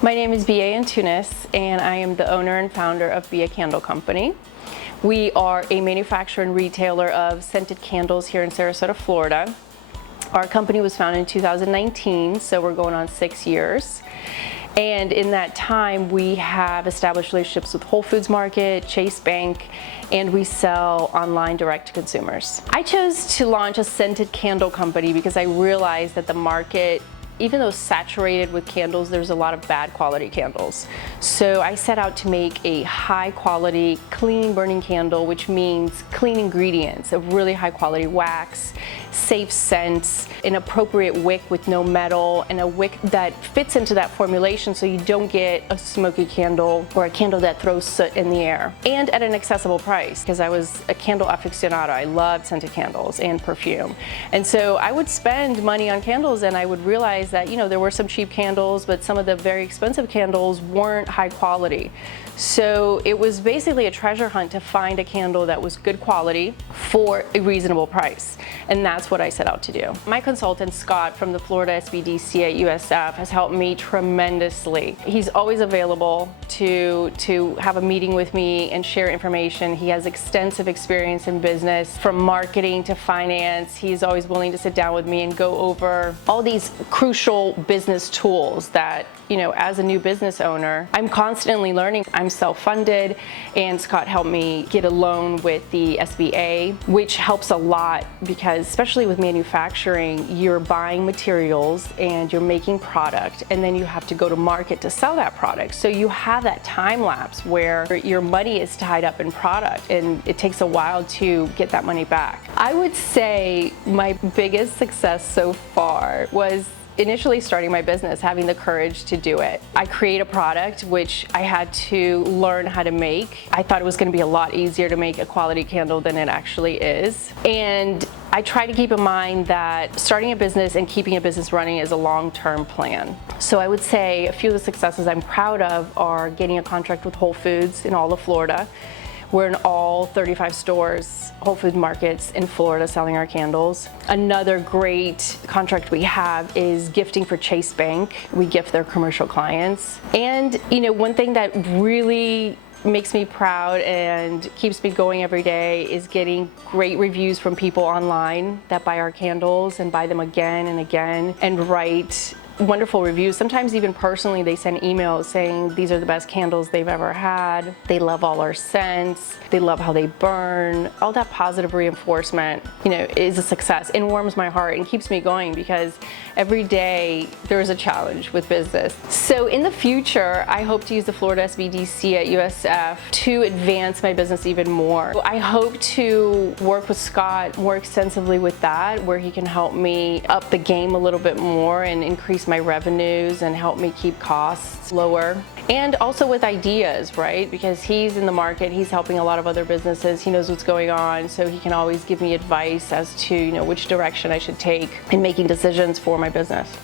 My name is Bia Antunes, and I am the owner and founder of Bia Candle Company. We are a manufacturer and retailer of scented candles here in Sarasota, Florida. Our company was founded in 2019, so we're going on 6 years. And in that time, we have established relationships with Whole Foods Market, Chase Bank, and we sell online direct to consumers. I chose to launch a scented candle company because I realized that the market, even though saturated with candles, there's a lot of bad quality candles. So I set out to make a high quality, clean burning candle, which means clean ingredients, a really high quality wax, safe scents, an appropriate wick with no metal, and a wick that fits into that formulation so you don't get a smoky candle or a candle that throws soot in the air. And at an accessible price, because I was a candle aficionado. I loved scented candles and perfume. And so I would spend money on candles and I would realize that, there were some cheap candles, but some of the very expensive candles weren't high quality. So it was basically a treasure hunt to find a candle that was good quality for a reasonable price. And that's what I set out to do. My consultant, Scott, from the Florida SBDC at USF, has helped me tremendously. He's always available to have a meeting with me and share information. He has extensive experience in business, from marketing to finance. He's always willing to sit down with me and go over all these crucial business tools that, as a new business owner, I'm constantly learning. I'm self-funded, and Scott helped me get a loan with the SBA, which helps a lot because, especially with manufacturing, you're buying materials and you're making product, and then you have to go to market to sell that product. So you have that time lapse where your money is tied up in product, and it takes a while to get that money back. I would say my biggest success so far was initially starting my business, having the courage to do it. I create a product which I had to learn how to make. I thought it was going to be a lot easier to make a quality candle than it actually is. And I try to keep in mind that starting a business and keeping a business running is a long-term plan. So I would say a few of the successes I'm proud of are getting a contract with Whole Foods in all of Florida. We're in all 35 stores, Whole Food markets in Florida, selling our candles. Another great contract we have is gifting for Chase Bank. We gift their commercial clients. And one thing that really makes me proud and keeps me going every day is getting great reviews from people online that buy our candles and buy them again and again and write wonderful reviews. Sometimes even personally, they send emails saying these are the best candles they've ever had. They love all our scents. They love how they burn. All that positive reinforcement, is a success and warms my heart and keeps me going because every day there is a challenge with business. So in the future, I hope to use the Florida SBDC at USF to advance my business even more. I hope to work with Scott more extensively with that, where he can help me up the game a little bit more and increase my revenues and help me keep costs lower. And also with ideas, right? Because he's in the market, he's helping a lot of other businesses, he knows what's going on, so he can always give me advice as to, which direction I should take in making decisions for my business.